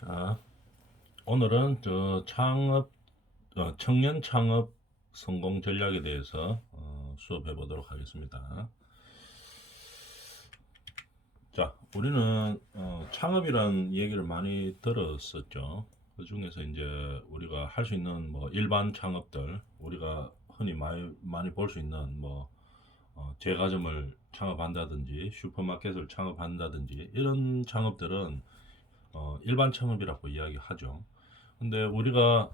자, 오늘은 청년 창업 성공 전략에 대해서 수업해 보도록 하겠습니다. 자, 우리는 창업이란 얘기를 많이 들었었죠. 그 중에서 이제 우리가 할 수 있는 뭐 일반 창업들, 우리가 흔히 많이 볼 수 있는 뭐 제과점을 창업한다든지 슈퍼마켓을 창업한다든지 이런 창업들은 일반 창업이라고 이야기하죠. 근데 우리가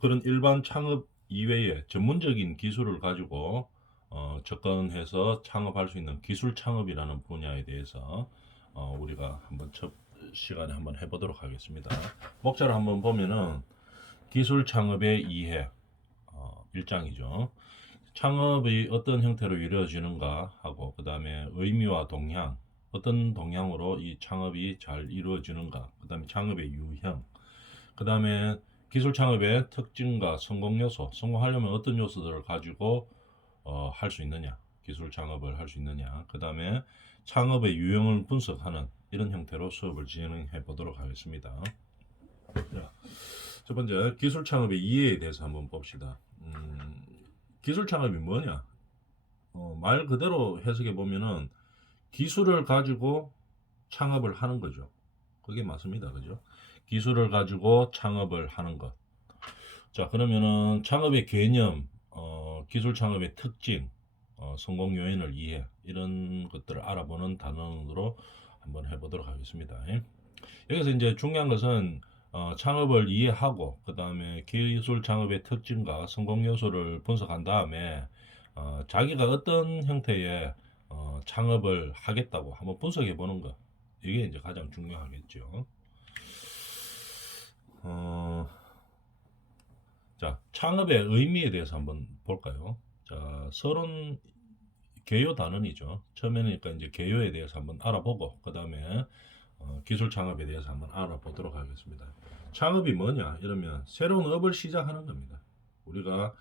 그런 일반 창업 이외에 전문적인 기술을 가지고 접근해서 창업할 수 있는 기술 창업이라는 분야에 대해서 우리가 한번 첫 시간에 한번 해보도록 하겠습니다. 목차를 한번 보면은 기술 창업의 이해 1장이죠. 창업이 어떤 형태로 이루어지는가 하고 그 다음에 의미와 동향, 어떤 동향으로 이 창업이 잘 이루어지는가, 그 다음에 창업의 유형, 그 다음에 기술 창업의 특징과 성공 요소, 성공하려면 어떤 요소들을 가지고 할 수 있느냐, 기술 창업을 할 수 있느냐, 그 다음에 창업의 유형을 분석하는 이런 형태로 수업을 진행해 보도록 하겠습니다. 자, 첫 번째 기술 창업의 이해에 대해서 한번 봅시다. 기술 창업이 뭐냐? 말 그대로 해석해 보면은 기술을 가지고 창업을 하는 거죠. 그게 맞습니다. 그죠? 기술을 가지고 창업을 하는 것. 자, 그러면은 창업의 개념, 기술 창업의 특징, 성공 요인을 이해, 이런 것들을 알아보는 단원으로 한번 해보도록 하겠습니다. 여기서 이제 중요한 것은 창업을 이해하고 그 다음에 기술 창업의 특징과 성공 요소를 분석한 다음에 자기가 어떤 형태의 창업을 하겠다고 한번 분석해 보는 것, 이게 이제 가장 중요하겠죠. 자, 창업의 의미에 대해서 한번 볼까요? 자, 서론 개요 단원이죠. 처음에니까 이제 개요에 대해서 한번 알아보고 그 다음에 기술 창업에 대해서 한번 알아보도록 하겠습니다. 창업이 뭐냐? 이러면 새로운 업을 시작하는 겁니다. 우리가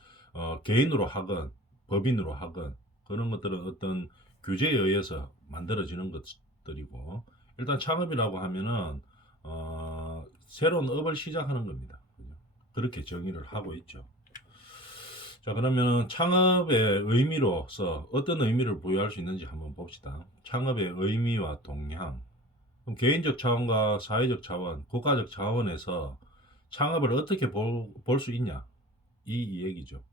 개인으로 하건 법인으로 하건 그런 것들은 어떤 규제에 의해서 만들어지는 것들이고, 일단 창업이라고 하면은 새로운 업을 시작하는 겁니다. 그렇게 정의를 하고 있죠. 자, 그러면 창업의 의미로서 어떤 의미를 부여할 수 있는지 한번 봅시다. 창업의 의미와 동향. 그럼 개인적 차원과 사회적 차원, 국가적 차원에서 창업을 어떻게 볼 수 있냐? 이 얘기죠.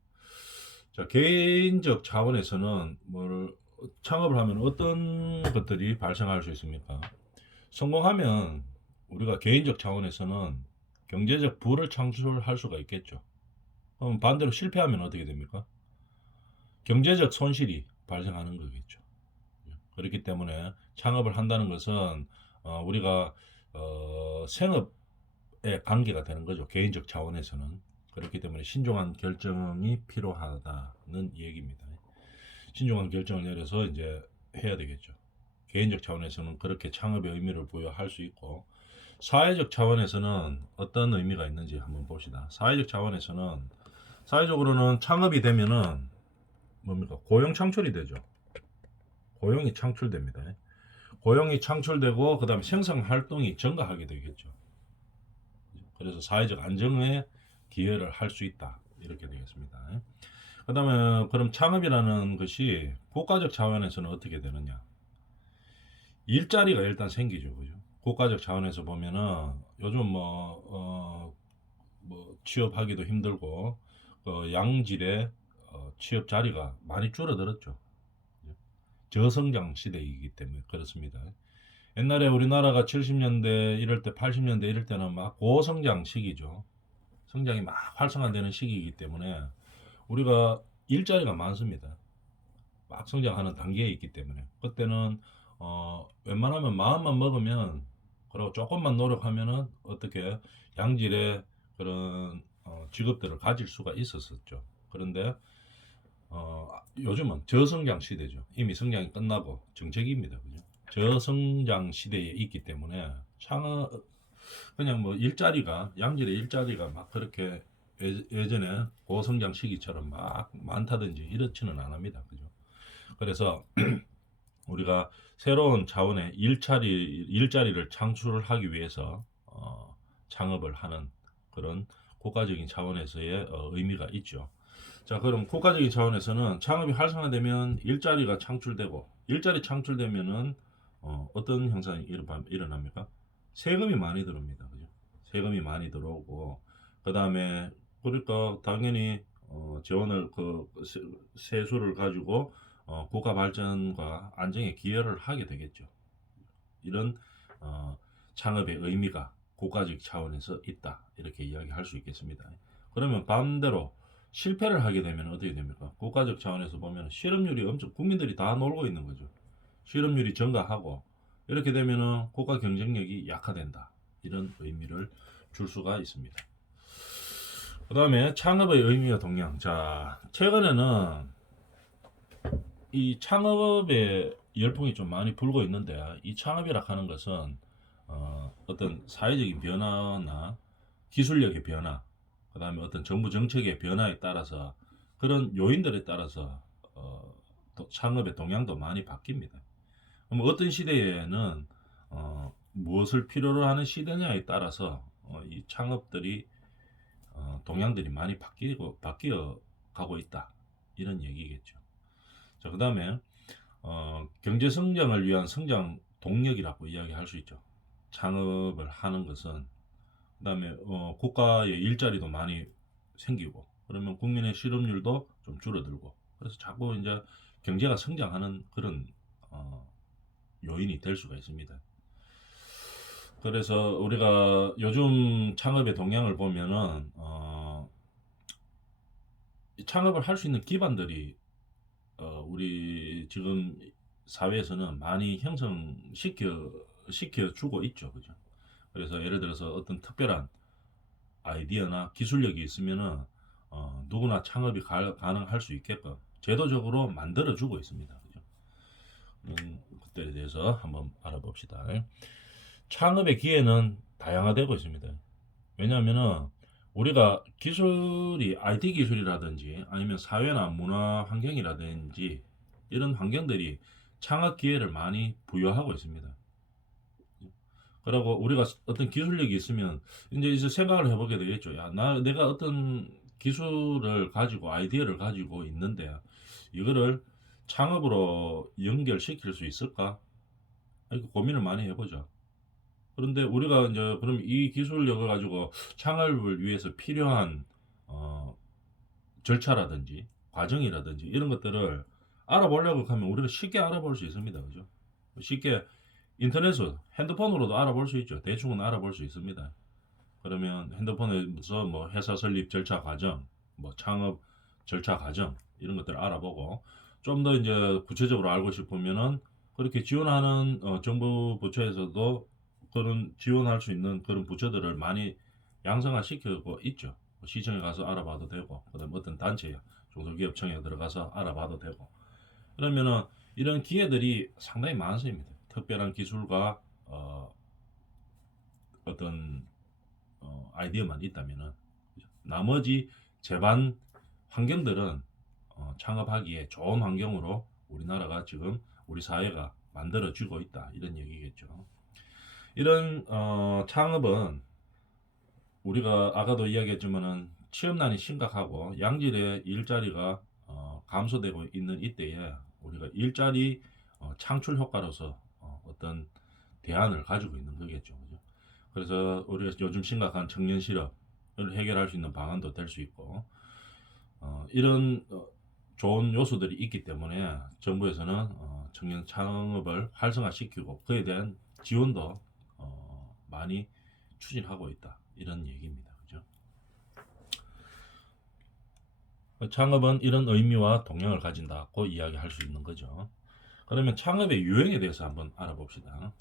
자, 개인적 차원에서는 창업을 하면 어떤 것들이 발생할 수 있습니까? 성공하면 우리가 개인적 차원에서는 경제적 부를 창출할 수가 있겠죠. 그럼 반대로 실패하면 어떻게 됩니까? 경제적 손실이 발생하는 거겠죠. 그렇기 때문에 창업을 한다는 것은 우리가 생업의 관계가 되는 거죠. 개인적 차원에서는. 그렇기 때문에 신중한 결정이 필요하다는 얘기입니다. 신중한 결정을 내려서 이제 해야 되겠죠. 개인적 차원에서는 그렇게 창업의 의미를 부여할 수 있고, 사회적 차원에서는 어떤 의미가 있는지 한번 봅시다. 사회적 차원에서는 사회적으로는 창업이 되면은 뭡니까? 고용 창출이 되죠. 고용이 창출됩니다. 고용이 창출되고 그다음에 생산 활동이 증가하게 되겠죠. 그래서 사회적 안정에 기여를 할 수 있다. 이렇게 되겠습니다. 그다음에 그럼 창업이라는 것이 국가적 차원에서는 어떻게 되느냐? 일자리가 일단 생기죠. 그죠? 국가적 차원에서 보면은 요즘 뭐 취업하기도 힘들고 양질의 취업 자리가 많이 줄어들었죠. 저성장 시대이기 때문에 그렇습니다. 옛날에 우리나라가 70년대 이럴 때 80년대 이럴 때는 막 고성장 시기죠. 성장이 막 활성화되는 시기이기 때문에 우리가 일자리가 많습니다. 막 성장하는 단계에 있기 때문에 그때는 웬만하면 마음만 먹으면, 그리고 조금만 노력하면은 어떻게 양질의 그런 직업들을 가질 수가 있었었죠. 그런데 요즘은 저성장 시대죠. 이미 성장이 끝나고 정책입니다. 그죠? 저성장 시대에 있기 때문에 창업, 그냥 뭐 일자리가, 양질의 일자리가 막 그렇게 예전에 고성장 시기처럼 막 많다든지 이렇지는 않습니다. 그죠? 그래서 우리가 새로운 차원의 일자리를 창출하기 위해서 창업을 하는 그런 국가적인 차원에서의 의미가 있죠. 자, 그럼 국가적인 차원에서는 창업이 활성화되면 일자리가 창출되고, 일자리 창출되면은 어떤 현상이 일어납니까? 세금이 많이 들어옵니다. 그죠? 세금이 많이 들어오고, 그 다음에 그러니까 당연히 재원을 세수를 가지고 국가 발전과 안정에 기여를 하게 되겠죠. 이런 창업의 의미가 국가적 차원에서 있다, 이렇게 이야기할 수 있겠습니다. 그러면 반대로 실패를 하게 되면 어떻게 됩니까? 국가적 차원에서 보면 실업률이 엄청, 국민들이 다 놀고 있는 거죠. 실업률이 증가하고, 이렇게 되면 국가 경쟁력이 약화된다, 이런 의미를 줄 수가 있습니다. 그 다음에 창업의 의미와 동향. 자, 최근에는 이 창업의 열풍이 좀 많이 불고 있는데, 이 창업이라 하는 것은 어떤 사회적인 변화나 기술력의 변화, 그 다음에 어떤 정부 정책의 변화에 따라서, 그런 요인들에 따라서 창업의 동향도 많이 바뀝니다. 그럼 어떤 시대에는 무엇을 필요로 하는 시대냐에 따라서 이 창업들이 동향들이 많이 바뀌어 가고 있다, 이런 얘기겠죠. 자, 그 다음에 경제 성장을 위한 성장 동력이라고 이야기할 수 있죠. 창업을 하는 것은. 그 다음에 국가의 일자리도 많이 생기고, 그러면 국민의 실업률도 좀 줄어들고, 그래서 자꾸 이제 경제가 성장하는 그런 요인이 될 수가 있습니다. 그래서 우리가 요즘 창업의 동향을 보면은 창업을 할 수 있는 기반들이 우리 지금 사회에서는 많이 시켜 주고 있죠, 그죠? 그래서 예를 들어서 어떤 특별한 아이디어나 기술력이 있으면은 누구나 창업이 가능할 수 있게끔 제도적으로 만들어 주고 있습니다, 그죠? 것들에 대해서 한번 알아봅시다. 창업의 기회는 다양화되고 있습니다. 왜냐하면은 우리가 기술이 IT 기술이라든지 아니면 사회나 문화 환경이라든지 이런 환경들이 창업 기회를 많이 부여하고 있습니다. 그리고 우리가 어떤 기술력이 있으면 이제 생각을 해보게 되겠죠. 야, 내가 어떤 기술을 가지고 아이디어를 가지고 있는데 이거를 창업으로 연결시킬 수 있을까? 이렇게 고민을 많이 해보죠. 그런데 우리가 이제 그럼 이 기술력을 가지고 창업을 위해서 필요한 어, 절차라든지 과정이라든지 이런 것들을 알아보려고 하면 우리가 쉽게 알아볼 수 있습니다. 그죠? 쉽게 인터넷으로 핸드폰으로도 알아볼 수 있죠. 대충은 알아볼 수 있습니다. 그러면 핸드폰에서 뭐 회사 설립 절차 과정, 뭐 창업 절차 과정 이런 것들을 알아보고, 좀 더 이제 구체적으로 알고 싶으면은 그렇게 지원하는 정부 부처에서도 그런 지원할 수 있는 그런 부처들을 많이 양성화 시키고 있죠. 시청에 가서 알아봐도 되고, 그다음 어떤 단체 중소기업청에 들어가서 알아봐도 되고, 그러면은 이런 기회들이 상당히 많습니다. 특별한 기술과 어떤 아이디어만 있다면은, 나머지 제반 환경들은 창업하기에 좋은 환경으로 우리나라가 지금 우리 사회가 만들어지고 있다, 이런 얘기겠죠. 이런 창업은 우리가 아까도 이야기했지만은 취업난이 심각하고 양질의 일자리가 감소되고 있는 이때에 우리가 일자리 창출 효과로서 어떤 대안을 가지고 있는 거겠죠. 그죠? 그래서 우리가 요즘 심각한 청년 실업을 해결할 수 있는 방안도 될 수 있고, 이런 좋은 요소들이 있기 때문에 정부에서는 청년 창업을 활성화시키고 그에 대한 지원도 많이 추진하고 있다, 이런 얘기입니다. 그죠? 창업은 이런 의미와 동향을 가진다고 이야기할 수 있는 거죠. 그러면 창업의 유형에 대해서 한번 알아봅시다.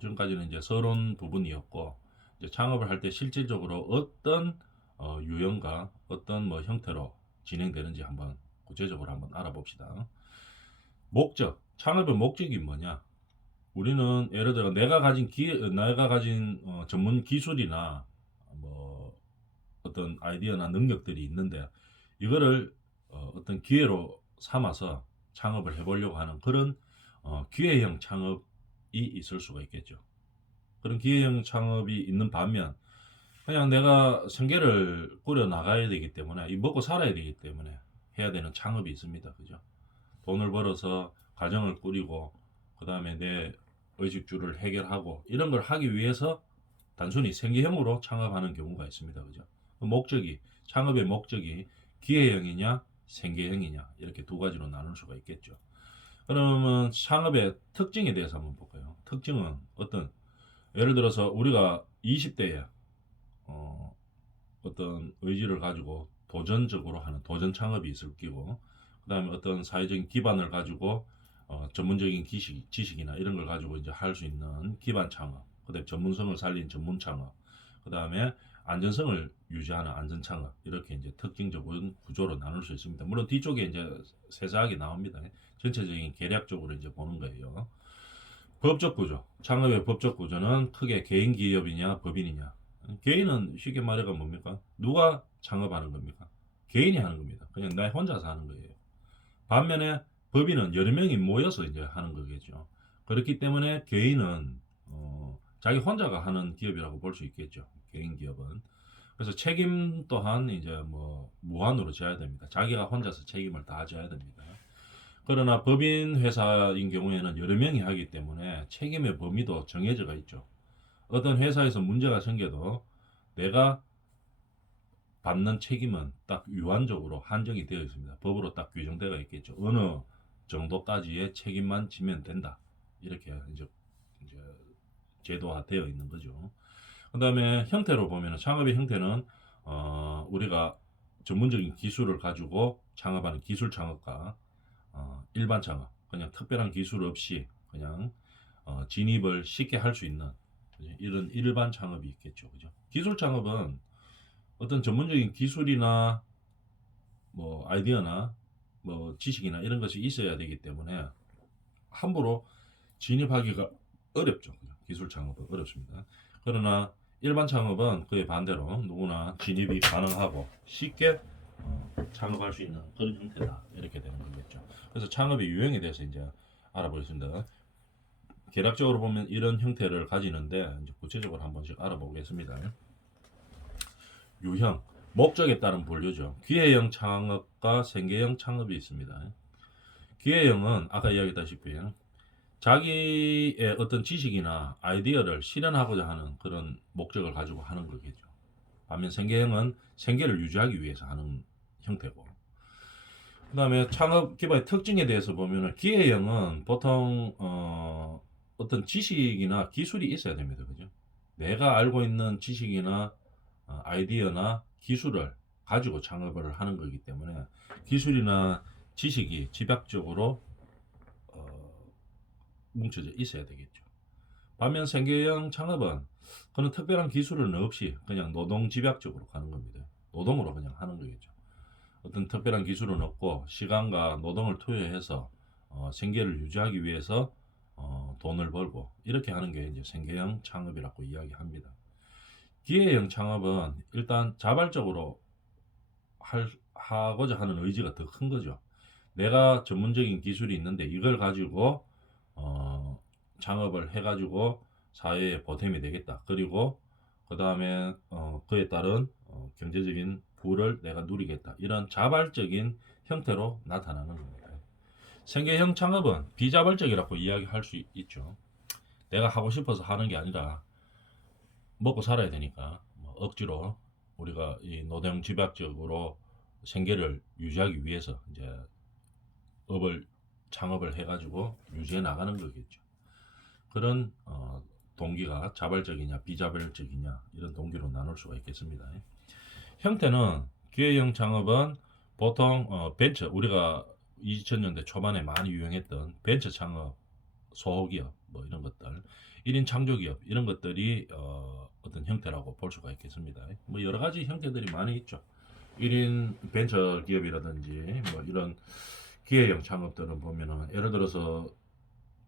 지금까지는 이제 서론 부분이었고, 이제 창업을 할 때 실질적으로 어떤 유형과 어떤 뭐 형태로 진행되는지 한번 구체적으로 한번 알아봅시다. 목적, 창업의 목적이 뭐냐? 우리는 예를 들어 내가 가진 전문 기술이나 뭐 어떤 아이디어나 능력들이 있는데 이거를 어떤 기회로 삼아서 창업을 해보려고 하는 그런 기회형 창업이 있을 수가 있겠죠. 그런 기회형 창업이 있는 반면 그냥 내가 생계를 꾸려 나가야 되기 때문에 이 먹고 살아야 되기 때문에 해야 되는 창업이 있습니다. 그죠? 돈을 벌어서 가정을 꾸리고 그다음에 내 의식주를 해결하고 이런 걸 하기 위해서 단순히 생계형으로 창업하는 경우가 있습니다. 그죠? 목적이 창업의 목적이 기회형이냐 생계형이냐 이렇게 두 가지로 나눌 수가 있겠죠. 그러면 창업의 특징에 대해서 한번 볼까요? 특징은 어떤 예를 들어서 우리가 20대에 어떤 의지를 가지고 도전적으로 하는 도전 창업이 있을 끼고 그다음에 어떤 사회적인 기반을 가지고 전문적인 지식이나 이런 걸 가지고 이제 할 수 있는 기반 창업, 그다음에 전문성을 살린 전문 창업, 그다음에 안전성을 유지하는 안전 창업 이렇게 이제 특징적인 구조로 나눌 수 있습니다. 물론 뒤쪽에 이제 세세하게 나옵니다. 전체적인 계략적으로 이제 보는 거예요. 법적 구조, 창업의 법적 구조는 크게 개인 기업이냐 법인이냐. 개인은 쉽게 말해가 뭡니까? 누가 창업하는 겁니까? 개인이 하는 겁니다. 그냥 나 혼자서 하는 거예요. 반면에 법인은 여러 명이 모여서 이제 하는 거겠죠. 그렇기 때문에 개인은 자기 혼자가 하는 기업이라고 볼 수 있겠죠. 개인 기업은. 그래서 책임 또한 이제 뭐 무한으로 져야 됩니다. 자기가 혼자서 책임을 다 져야 됩니다. 그러나 법인 회사인 경우에는 여러 명이 하기 때문에 책임의 범위도 정해져가 있죠. 어떤 회사에서 문제가 생겨도 내가 받는 책임은 딱 유한적으로 한정이 되어 있습니다. 법으로 딱 규정되어 있겠죠. 어느 정도까지의 책임만 지면 된다. 이렇게 이제 제도화되어 있는 거죠. 그 다음에 형태로 보면 창업의 형태는 우리가 전문적인 기술을 가지고 창업하는 기술 창업과 일반 창업, 그냥 특별한 기술 없이 그냥 진입을 쉽게 할 수 있는 이런 일반 창업이 있겠죠. 그죠? 기술 창업은 어떤 전문적인 기술이나 뭐 아이디어나 뭐 지식이나 이런 것이 있어야 되기 때문에 함부로 진입하기가 어렵죠. 기술 창업은 어렵습니다. 그러나 일반 창업은 그에 반대로 누구나 진입이 가능하고 쉽게 창업할 수 있는 그런 형태다. 이렇게 되는 거겠죠. 그래서 창업의 유형에 대해서 이제 알아보겠습니다. 계략적으로 보면 이런 형태를 가지는데 이제 구체적으로 한 번씩 알아보겠습니다. 유형, 목적에 따른 분류죠. 기회형 창업과 생계형 창업이 있습니다. 기회형은 아까 이야기했다시피 자기의 어떤 지식이나 아이디어를 실현하고자 하는 그런 목적을 가지고 하는 거겠죠. 반면 생계형은 생계를 유지하기 위해서 하는 형태고. 그 다음에 창업 기반의 특징에 대해서 보면 기회형은 보통 어떤 지식이나 기술이 있어야 됩니다. 그죠? 내가 알고 있는 지식이나 아이디어나 기술을 가지고 창업을 하는 거기 때문에 기술이나 지식이 집약적으로 뭉쳐져 있어야 되겠죠. 반면 생계형 창업은 그런 특별한 기술은 없이 그냥 노동 집약적으로 가는 겁니다. 노동으로 그냥 하는 거겠죠. 어떤 특별한 기술은 없고 시간과 노동을 투여해서 생계를 유지하기 위해서 돈을 벌고 이렇게 하는 게 이제 생계형 창업이라고 이야기합니다. 기회형 창업은 일단 자발적으로 하고자 하는 의지가 더 큰 거죠. 내가 전문적인 기술이 있는데 이걸 가지고 창업을 해가지고 사회에 보탬이 되겠다. 그리고 그 다음에 그에 따른 경제적인 부를 내가 누리겠다. 이런 자발적인 형태로 나타나는 겁니다. 생계형 창업은 비자발적이라고 이야기할 수 있죠. 내가 하고 싶어서 하는 게 아니라 먹고 살아야 되니까 뭐 억지로 우리가 이 노동 집약적으로 생계를 유지하기 위해서 이제 업을 창업을 해가지고 유지해 나가는 거겠죠. 그런 동기가 자발적이냐 비자발적이냐 이런 동기로 나눌 수가 있겠습니다. 형태는 기회형 창업은 보통 벤처 우리가 2000년대 초반에 많이 유행했던 벤처 창업, 소기업 뭐 이런 것들, 1인 창조기업 이런 것들이 어떤 형태라고 볼 수가 있겠습니다. 뭐 여러 가지 형태들이 많이 있죠. 1인 벤처 기업이라든지 뭐 이런 기회형 창업들은 보면은 예를 들어서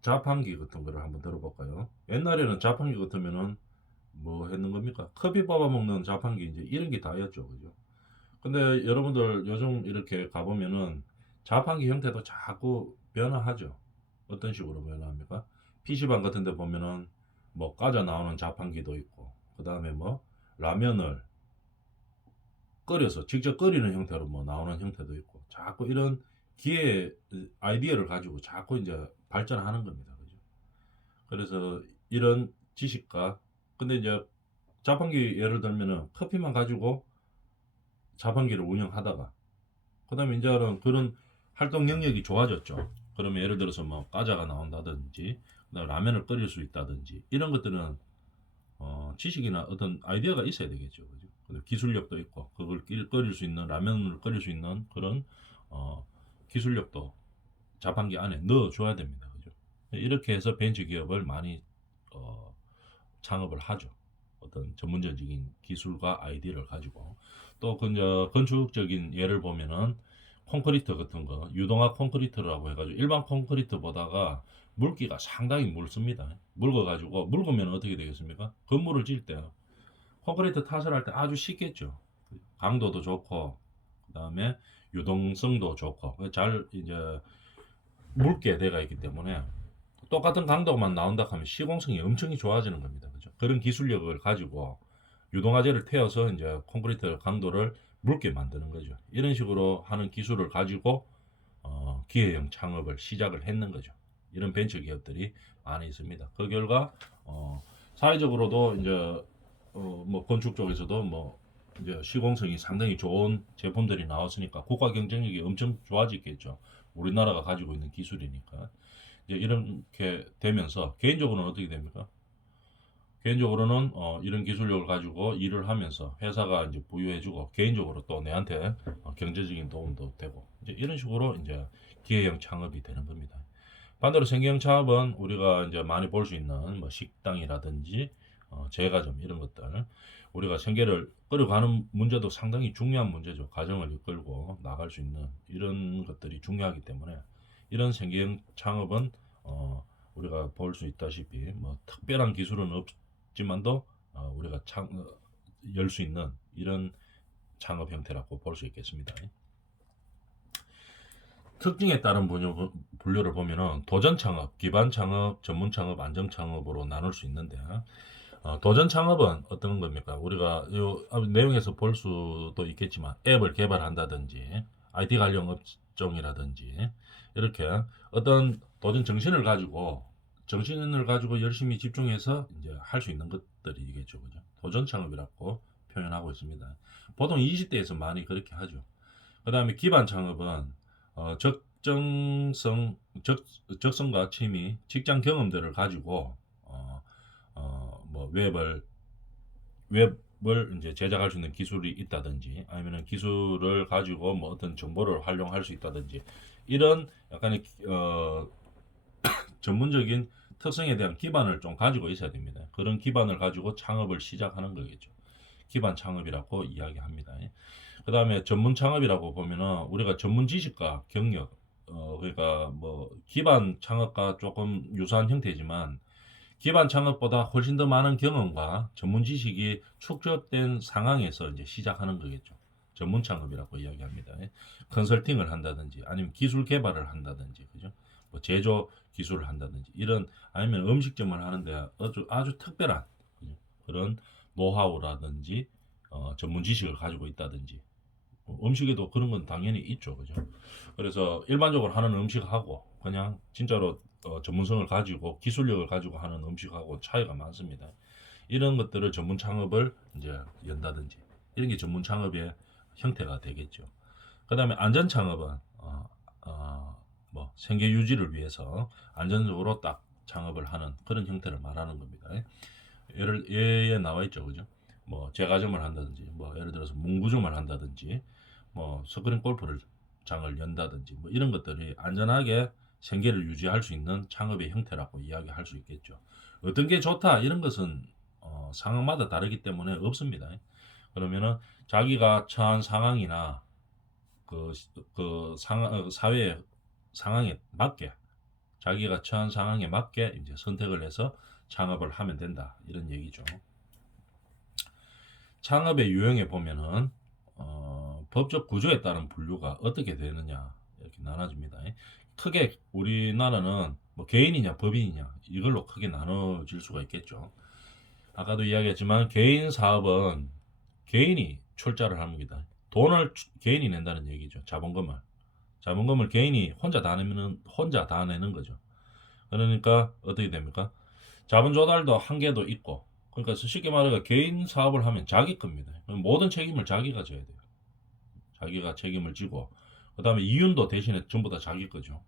자판기 같은 거를 한번 들어볼까요? 옛날에는 자판기 같으면은 뭐 했는 겁니까? 커피 뽑아 먹는 자판기 이제 이런 게 다였죠, 그죠? 근데 여러분들 요즘 이렇게 가보면은 자판기 형태도 자꾸 변화하죠. 어떤 식으로 변화합니까? PC방 같은 데 보면은 뭐 과자 나오는 자판기도 있고, 그 다음에 뭐 라면을 끓여서 직접 끓이는 형태로 뭐 나오는 형태도 있고 자꾸 이런 기회 아이디어를 가지고 자꾸 이제 발전하는 겁니다. 그죠? 그래서 이런 지식과 근데 이제 자판기 예를 들면은 커피만 가지고 자판기를 운영하다가 그다음에 이제는 그런 활동 영역이 좋아졌죠. 그러면 예를 들어서 뭐 과자가 나온다든지 그다음에 라면을 끓일 수 있다든지 이런 것들은 지식이나 어떤 아이디어가 있어야 되겠죠. 그죠? 그리고 기술력도 있고 그걸 끓일 수 있는 라면을 끓일 수 있는 그런 기술력도 자판기 안에 넣어줘야 됩니다. 그죠? 이렇게 해서 벤처 기업을 많이 창업을 하죠. 어떤 전문적인 기술과 아이디어를 가지고 또 건축적인 예를 보면은 콘크리트 같은 거 유동화 콘크리트라고 해가지고 일반 콘크리트보다가 물기가 상당히 묽습니다. 묽으면 어떻게 되겠습니까? 건물을 지을 때 콘크리트 탓을 할 때 아주 쉽겠죠. 강도도 좋고 그다음에 유동성도 좋고 잘 이제 묽게 돼가 있기 때문에 똑같은 강도만 나온다 하면 시공성이 엄청 좋아지는 겁니다. 그죠? 그런 기술력을 가지고 유동화재를 태워서 이제 콘크리트 강도를 묽게 만드는 거죠. 이런 식으로 하는 기술을 가지고 기회형 창업을 시작을 했는 거죠. 이런 벤처 기업들이 많이 있습니다. 그 결과 사회적으로도 이제 뭐 건축 쪽에서도 뭐 이제 시공성이 상당히 좋은 제품들이 나왔으니까 국가 경쟁력이 엄청 좋아지겠죠. 우리나라가 가지고 있는 기술이니까. 이제 이렇게 되면서 개인적으로는 어떻게 됩니까? 개인적으로는 이런 기술력을 가지고 일을 하면서 회사가 이제 부유해지고 개인적으로 또 내한테 경제적인 도움도 되고 이제 이런 식으로 이제 기회형 창업이 되는 겁니다. 반대로 생계형 창업은 우리가 이제 많이 볼 수 있는 뭐 식당이라든지 제과점 이런 것들 우리가 생계를 끌어가는 문제도 상당히 중요한 문제죠. 가정을 이끌고 나갈 수 있는 이런 것들이 중요하기 때문에 이런 생계형 창업은 우리가 볼 수 있다시피 뭐 특별한 기술은 없지만도 우리가 열 수 있는 이런 창업 형태라고 볼 수 있겠습니다. 특징에 따른 분류를 보면은 도전 창업, 기반 창업, 전문 창업, 안정 창업으로 나눌 수 있는데 도전 창업은 어떤 겁니까? 우리가 이 내용에서 볼 수도 있겠지만 앱을 개발한다든지 IT 관련 업종이라든지 이렇게 어떤 도전 정신을 가지고 열심히 집중해서 이제 할 수 있는 것들이겠죠, 그죠? 도전 창업이라고 표현하고 있습니다. 보통 20대에서 많이 그렇게 하죠. 그다음에 기반 창업은 적성과 취미, 직장 경험들을 가지고 뭐 웹을 이제 제작할 수 있는 기술이 있다든지 아니면 기술을 가지고 뭐 어떤 정보를 활용할 수 있다든지 이런 약간의 전문적인 특성에 대한 기반을 좀 가지고 있어야 됩니다. 그런 기반을 가지고 창업을 시작하는 거겠죠. 기반 창업이라고 이야기합니다. 그 다음에 전문 창업이라고 보면은 우리가 전문 지식과 경력, 그러니까 뭐 기반 창업과 조금 유사한 형태지만 기반 창업보다 훨씬 더 많은 경험과 전문 지식이 축적된 상황에서 이제 시작하는 거겠죠. 전문 창업이라고 이야기합니다. 컨설팅을 한다든지 아니면 기술 개발을 한다든지 그죠? 뭐 제조 기술을 한다든지 이런 아니면 음식점을 하는데 아주 특별한 그죠? 그런 노하우라든지 전문 지식을 가지고 있다든지 음식에도 그런 건 당연히 있죠, 그죠? 그래서 일반적으로 하는 음식하고 그냥 진짜로 전문성을 가지고 기술력을 가지고 하는 음식하고 차이가 많습니다. 이런 것들을 전문 창업을 이제 연다든지 이런 게 전문 창업의 형태가 되겠죠. 그다음에 안전 창업은 뭐 생계 유지를 위해서 안전적으로 딱 창업을 하는 그런 형태를 말하는 겁니다. 예에 나와 있죠, 그죠? 뭐 제과점을 한다든지, 뭐 예를 들어서 문구점을 한다든지, 뭐 스크린 골프를 장을 연다든지, 뭐 이런 것들이 안전하게 생계를 유지할 수 있는 창업의 형태라고 이야기할 수 있겠죠. 어떤 게 좋다 이런 것은 상황마다 다르기 때문에 없습니다. 그러면은 자기가 처한 상황이나 그 사회 상황에 맞게 자기가 처한 상황에 맞게 이제 선택을 해서 창업을 하면 된다 이런 얘기죠. 창업의 유형에 보면은 법적 구조에 따른 분류가 어떻게 되느냐 이렇게 나눠집니다. 크게 우리나라는 뭐 개인이냐 법인이냐 이걸로 크게 나눠질 수가 있겠죠. 아까도 이야기했지만 개인 사업은 개인이 출자를 합니다. 돈을 개인이 낸다는 얘기죠. 자본금을 개인이 혼자 다 내는 거죠. 그러니까 어떻게 됩니까? 자본 조달도 한계도 있고, 그러니까 쉽게 말해 개인 사업을 하면 자기 겁니다. 모든 책임을 자기가 져야 돼요. 자기가 책임을 지고, 그 다음에 이윤도 대신에 전부 다 자기 거죠.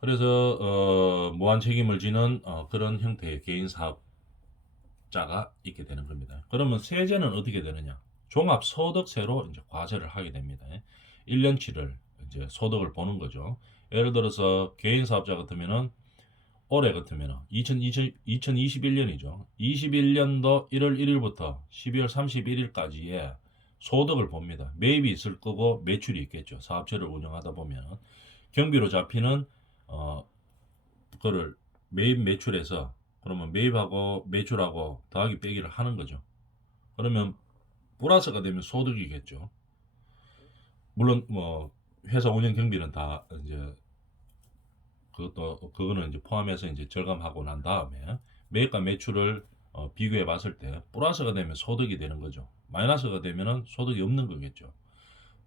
그래서 무한 책임을 지는 그런 형태의 개인 사업자가 있게 되는 겁니다. 그러면 세제는 어떻게 되느냐? 종합소득세로 이제 과세를 하게 됩니다. 1년치를 이제 소득을 보는 거죠. 예를 들어서 개인 사업자 같으면은 올해 같으면 2021년이죠. 21년도 1월 1일부터 12월 31일까지의 소득을 봅니다. 매입이 있을 거고 매출이 있겠죠. 사업체를 운영하다 보면 경비로 잡히는 그거를 매입 매출에서 그러면 매입하고 매출하고 더하기 빼기를 하는 거죠. 그러면 플러스가 되면 소득이겠죠. 물론 뭐 회사 운영 경비는 다 이제 그거는 이제 포함해서 이제 절감하고 난 다음에 매입과 매출을 비교해 봤을 때 플러스가 되면 소득이 되는 거죠. 마이너스가 되면은 소득이 없는 거겠죠.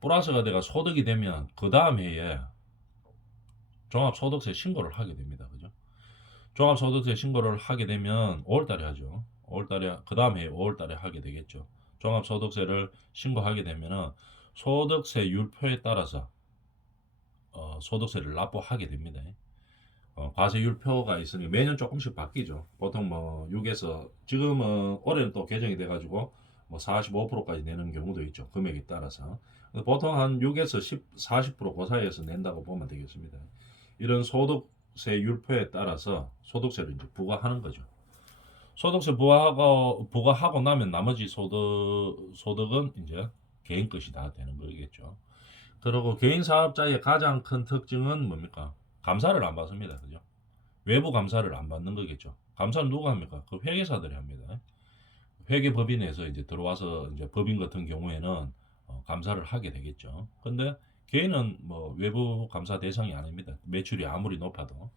플러스가 돼가 소득이 되면 그 다음 해에 종합소득세 신고를 하게 됩니다. 그죠? 종합소득세 신고를 하게 되면 5월달에 하죠. 5월달에 그 다음 해 5월달에 하게 되겠죠. 종합소득세를 신고하게 되면은 소득세 율표에 따라서 소득세를 납부하게 됩니다. 과세율표가 있으니 매년 조금씩 바뀌죠. 보통 뭐 6에서 지금은 올해는 또 개정이 돼가지고 뭐 45%까지 내는 경우도 있죠. 금액에 따라서. 보통 한 6에서 40%그 사이에서 낸다고 보면 되겠습니다. 이런 소득세 율표에 따라서 소득세를 이제 부과하는 거죠. 소득세 부과하고 나면 나머지 소득은 이제 개인 것이 다 되는 거겠죠. 그리고 개인 사업자의 가장 큰 특징은 뭡니까? 감사를 안 받습니다. 그죠? 외부 감사를 안 받는 거겠죠. 감사는 누가 합니까? 그 회계사들이 합니다. 회계법인에서 이제 들어와서 이제 법인 같은 경우에는 감사를 하게 되겠죠. 근데 개인은 뭐 외부 감사 대상이 아닙니다. 매출이 아무리 높아도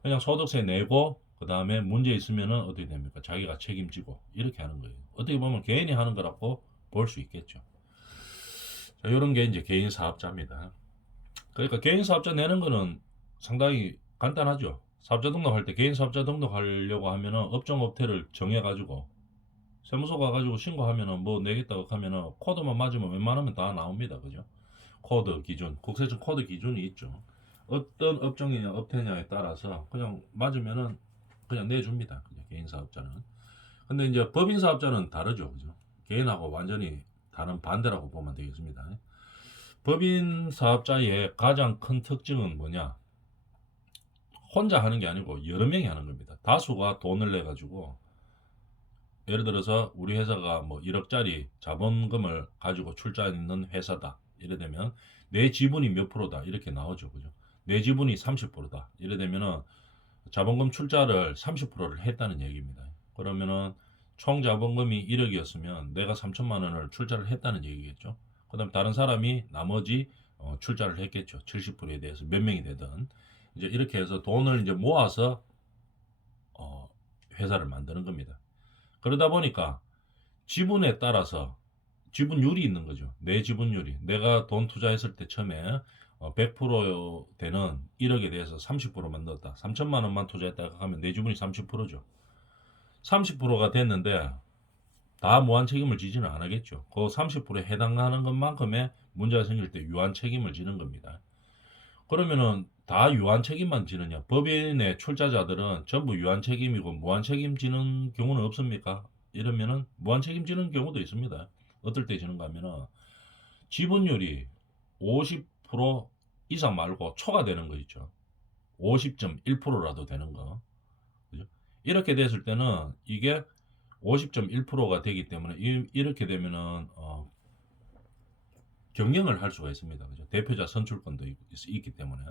그냥 소득세 내고 그 다음에 문제 있으면은 어떻게 됩니까? 자기가 책임지고 이렇게 하는 거예요. 어떻게 보면 개인이 하는 거라고 볼 수 있겠죠. 자, 이런 게 이제 개인 사업자입니다. 그러니까 개인 사업자 내는 거는 상당히 간단하죠. 사업자 등록할 때 개인 사업자 등록하려고 하면은 업종업태를 정해가지고 세무서 가가지고 신고하면은 뭐 내겠다고 하면은 코드만 맞으면 웬만하면 다 나옵니다. 그죠? 코드 기준, 국세청 코드 기준이 있죠. 어떤 업종이냐 업태냐에 따라서 그냥 맞으면은 그냥 내줍니다. 그냥 개인 사업자는. 근데 이제 법인 사업자는 다르죠. 그죠? 개인하고 완전히 다른 반대라고 보면 되겠습니다. 법인 사업자의 가장 큰 특징은 뭐냐? 혼자 하는 게 아니고 여러 명이 하는 겁니다. 다수가 돈을 내 가지고 예를 들어서 우리 회사가 뭐 1억짜리 자본금을 가지고 출자하는 회사다. 이래 되면 내 지분이 몇 프로다. 이렇게 나오죠. 그죠? 내 지분이 30%다. 이래 되면은 자본금 출자를 30%를 했다는 얘기입니다. 그러면은 총 자본금이 1억이었으면 내가 3천만 원을 출자를 했다는 얘기겠죠. 그다음 다른 사람이 나머지 출자를 했겠죠. 70%에 대해서 몇 명이 되든 이제 이렇게 해서 돈을 이제 모아서 회사를 만드는 겁니다. 그러다 보니까 지분에 따라서 지분율이 있는 거죠. 내 지분율이. 내가 돈 투자했을 때 처음에 100% 되는 1억에 대해서 30%만 넣었다. 3천만 원만 투자했다가 하면 내 지분이 30%죠. 30%가 됐는데 다 무한 책임을 지지는 않겠죠. 그 30%에 해당하는 것만큼의 문제가 생길 때 유한 책임을 지는 겁니다. 그러면은 다 유한 책임만 지느냐? 법인의 출자자들은 전부 유한 책임이고 무한 책임지는 경우는 없습니까? 이러면은 무한 책임지는 경우도 있습니다. 어떨 때 지는가 하면은 지분율이 50% 이상 말고 초과되는 거 있죠. 50.1%라도 되는 거. 그죠? 이렇게 됐을 때는 이게 50.1%가 되기 때문에 이렇게 되면은 경영을 할 수가 있습니다. 그죠? 대표자 선출권도 있기 때문에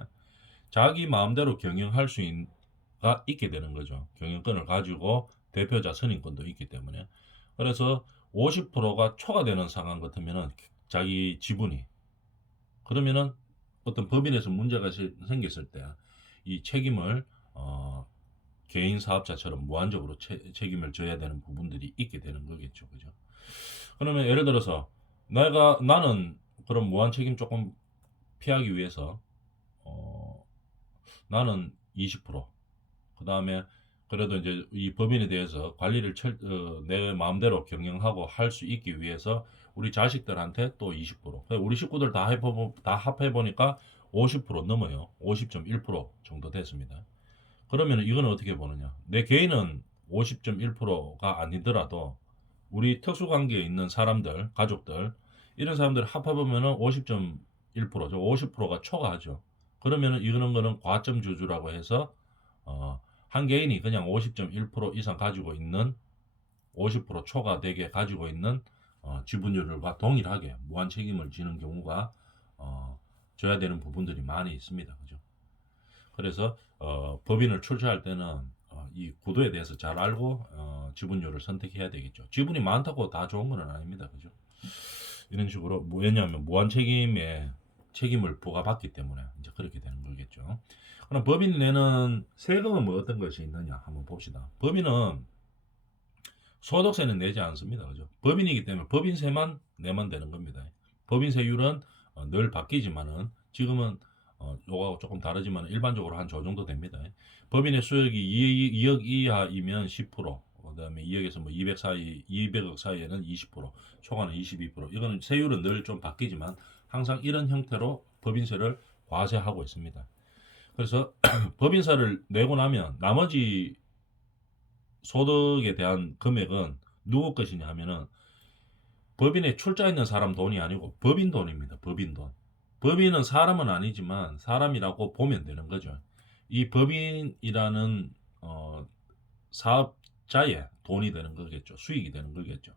자기 마음대로 경영할 수가 있게 되는 거죠. 경영권을 가지고 대표자 선임권도 있기 때문에 그래서 50%가 초과되는 상황 같으면은 자기 지분이 그러면은 어떤 법인에서 문제가 생겼을 때 이 책임을 개인 사업자처럼 무한적으로 책임을 져야 되는 부분들이 있게 되는 거겠죠. 그죠? 그러면 예를 들어서 나는 그런 무한 책임 조금 피하기 위해서 어, 나는 20%, 그 다음에 그래도 이제 이 법인에 대해서 관리를 내 마음대로 경영하고 할 수 있기 위해서 우리 자식들한테 또 20%. 우리 식구들 다 합해보니까 50% 넘어요. 50.1% 정도 됐습니다. 그러면 이거는 어떻게 보느냐. 내 개인은 50.1%가 아니더라도 우리 특수관계에 있는 사람들, 가족들, 이런 사람들 합해보면은 50.1%죠. 50%가 초과하죠. 그러면은 이런 거는 과점 주주라고 해서 한 개인이 그냥 50.1% 이상 가지고 있는 50% 초과되게 가지고 있는 지분율과 동일하게 무한 책임을 지는 경우가 져야 되는 부분들이 많이 있습니다. 그죠? 그래서 법인을 출자할 때는 이 구도에 대해서 잘 알고 지분율을 선택해야 되겠죠. 지분이 많다고 다 좋은 건 아닙니다. 그죠? 이런 식으로 왜냐하면 무한 책임을 부과받기 때문에 이제 그렇게 되는 거겠죠. 그럼 법인이 내는 세금은 뭐 어떤 것이 있느냐 한번 봅시다. 법인은 소득세는 내지 않습니다. 그죠? 법인이기 때문에 법인세만 내면 되는 겁니다. 법인세율은 늘 바뀌지만은 지금은 요거하고 조금 다르지만 일반적으로 한 저 정도 됩니다. 법인의 수익이 2억 이하이면 10%, 그다음에 2억에서 뭐 200억 사이에는 20%, 초과는 22%. 이거는 세율은 늘 좀 바뀌지만 항상 이런 형태로 법인세를 과세하고 있습니다. 그래서 법인세를 내고 나면 나머지 소득에 대한 금액은 누구 것이냐 하면은 법인에 출자 있는 사람 돈이 아니고 법인 돈입니다. 법인 돈. 법인은 사람은 아니지만 사람이라고 보면 되는 거죠. 이 법인이라는 사업자의 돈이 되는 거겠죠. 수익이 되는 거겠죠.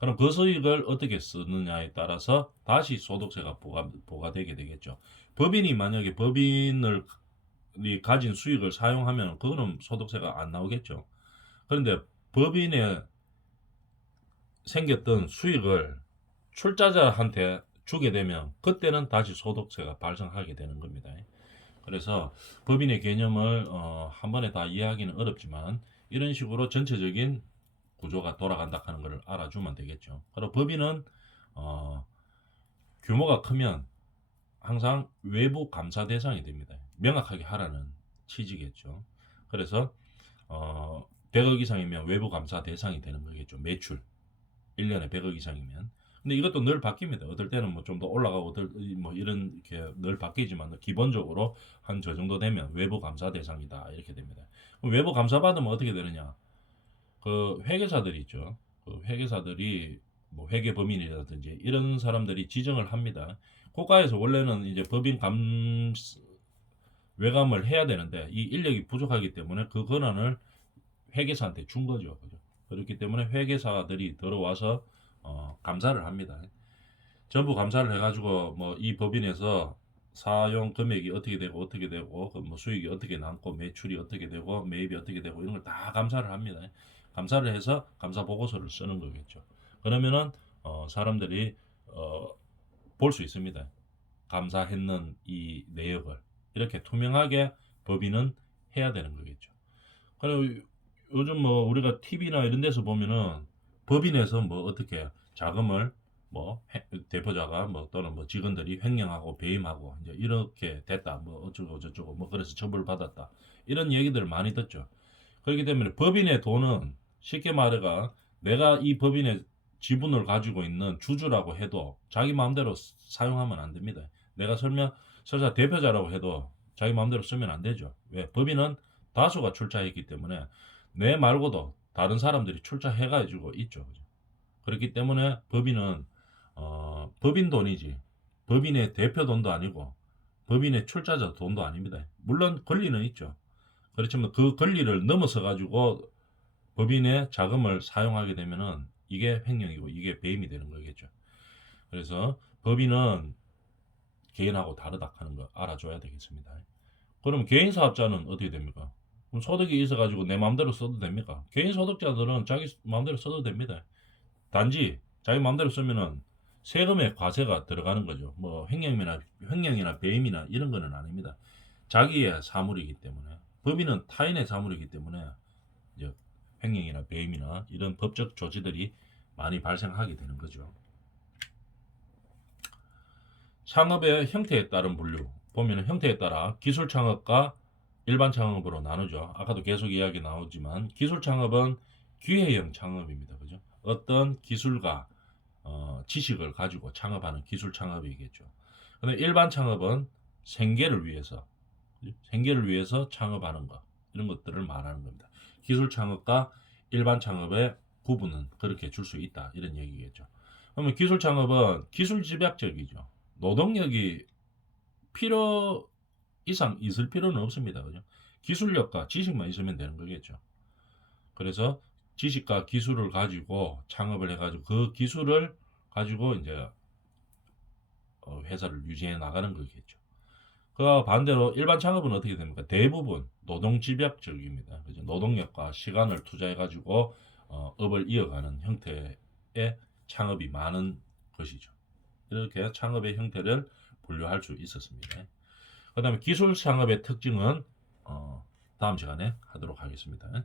그럼 그 수익을 어떻게 쓰느냐에 따라서 다시 소득세가 부과되게 되겠죠. 법인이 만약에 법인을 가진 수익을 사용하면 그거는 소득세가 안 나오겠죠. 그런데 법인에 생겼던 수익을 출자자한테 주게 되면 그때는 다시 소득세가 발생하게 되는 겁니다. 그래서 법인의 개념을 한 번에 다 이해하기는 어렵지만 이런 식으로 전체적인 구조가 돌아간다 하는 것을 알아주면 되겠죠. 그리고 법인은 규모가 크면 항상 외부 감사 대상이 됩니다. 명확하게 하라는 취지겠죠. 그래서 100억 이상이면 외부 감사 대상이 되는 거겠죠. 매출 1년에 100억 이상이면. 근데 이것도 늘 바뀝니다. 어떨 때는 뭐 좀 더 올라가고 뭐 이런 게 늘 바뀌지만 기본적으로 한 저 정도 되면 외부 감사 대상이다 이렇게 됩니다. 그럼 외부 감사 받으면 어떻게 되느냐? 그 회계사들이 있죠. 그 회계사들이 뭐 회계 범인이라든지 이런 사람들이 지정을 합니다. 국가에서 원래는 이제 법인 외감을 해야 되는데 이 인력이 부족하기 때문에 그 권한을 회계사한테 준 거죠. 그죠? 그렇기 때문에 회계사들이 들어와서 감사를 합니다. 전부 감사를 해가지고 뭐 이 법인에서 사용 금액이 어떻게 되고 그뭐 수익이 어떻게 남고 매출이 어떻게 되고 매입이 어떻게 되고 이런 걸 다 감사를 합니다. 감사를 해서 감사 보고서를 쓰는 거겠죠. 그러면은 사람들이 볼 수 있습니다. 감사했는 이 내역을 이렇게 투명하게 법인은 해야 되는 거겠죠. 그리고 요즘 뭐 우리가 TV나 이런 데서 보면은 법인에서 뭐 어떻게 자금을 뭐 대표자가 뭐 또는 뭐 직원들이 횡령하고 배임하고 이제 이렇게 됐다 뭐 어쩌고 저쩌고 뭐 그래서 처벌받았다 이런 얘기들을 많이 듣죠. 그렇기 때문에 법인의 돈은 쉽게 말해가 내가 이 법인의 지분을 가지고 있는 주주라고 해도 자기 마음대로 사용하면 안 됩니다. 내가 설사 대표자라고 해도 자기 마음대로 쓰면 안 되죠. 왜? 법인은 다수가 출자했기 때문에 내 말고도 다른 사람들이 출자해가지고 있죠. 그렇기 때문에 법인은 법인 돈이지 법인의 대표 돈도 아니고 법인의 출자자 돈도 아닙니다. 물론 권리는 있죠. 그렇지만 그 권리를 넘어서 가지고 법인의 자금을 사용하게 되면은 이게 횡령이고 이게 배임이 되는 거겠죠. 그래서 법인은 개인하고 다르다 하는 거 알아줘야 되겠습니다. 그럼 개인 사업자는 어떻게 됩니까? 그럼 소득이 있어가지고 내 마음대로 써도 됩니까? 개인 소득자들은 자기 마음대로 써도 됩니다. 단지 자기 마음대로 쓰면은 세금의 과세가 들어가는 거죠. 뭐 횡령이나 배임이나 이런 거는 아닙니다. 자기의 사물이기 때문에 법인은 타인의 자물이기 때문에 이제 횡령이나 배임이나 이런 법적 조치들이 많이 발생하게 되는 거죠. 창업의 형태에 따른 분류 보면 형태에 따라 기술 창업과 일반 창업으로 나누죠. 아까도 계속 이야기 나오지만 기술 창업은 기회형 창업입니다. 그죠? 어떤 기술과 지식을 가지고 창업하는 기술 창업이겠죠. 근데 일반 창업은 생계를 위해서 창업하는 것 이런 것들을 말하는 겁니다. 기술 창업과 일반 창업의 구분은 그렇게 줄 수 있다 이런 얘기겠죠. 그러면 기술 창업은 기술 집약적이죠. 노동력이 필요 이상 있을 필요는 없습니다. 그죠? 기술력과 지식만 있으면 되는 거겠죠. 그래서 지식과 기술을 가지고 창업을 해가지고 그 기술을 가지고 이제 회사를 유지해 나가는 거겠죠. 그와 반대로 일반 창업은 어떻게 됩니까? 대부분 노동 집약적입니다. 그죠? 노동력과 시간을 투자해 가지고 업을 이어가는 형태의 창업이 많은 것이죠. 이렇게 창업의 형태를 분류할 수 있었습니다. 그 다음에 기술 창업의 특징은 다음 시간에 하도록 하겠습니다.